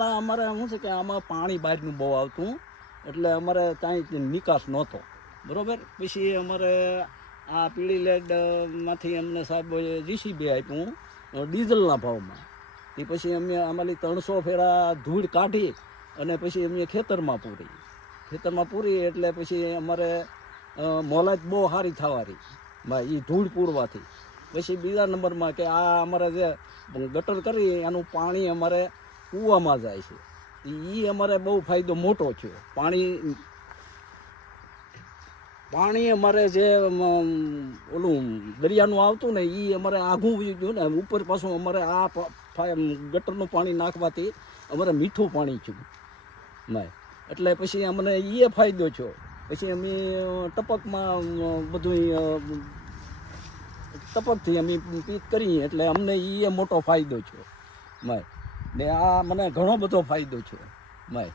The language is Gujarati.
પહેલાં અમારે શું છે કે આમાં પાણી બહારનું બહુ આવતું, એટલે અમારે ત્યાં નિકાસ નહોતો, બરાબર. પછી અમારે આ પીળી લેડમાંથી અમને સાહેબ જીસીબી આપ્યું ડીઝલના ભાવમાં. તે પછી અમે અમારી 300 ફેરા ધૂળ કાઢી અને પછી અમે ખેતરમાં પૂરી એટલે પછી અમારે મોલાજ બહુ સારી થવાની ભાઈ એ ધૂળ પૂરવાથી. પછી બીજા નંબરમાં કે આ અમારે જે ગટર કરી એનું પાણી અમારે કૂવામાં જાય છે, એ અમારે બહુ ફાયદો મોટો છે. પાણી અમારે જે ઓલું દરિયાનું આવતું ને એ અમારે આઘું ગયું ને ઉપર પાછું અમારે આ ગટરનું પાણી નાખવાથી અમારે મીઠું પાણી થયું ભાઈ. એટલે પછી અમને એ ફાયદો થયો. પછી અમે ટપકમાં બધું ટપકથી અમે પીત કરીએ એટલે અમને એ મોટો ફાયદો છે ભાઈ. ને આ મને ઘણો બધો ફાયદો છે ભાઈ.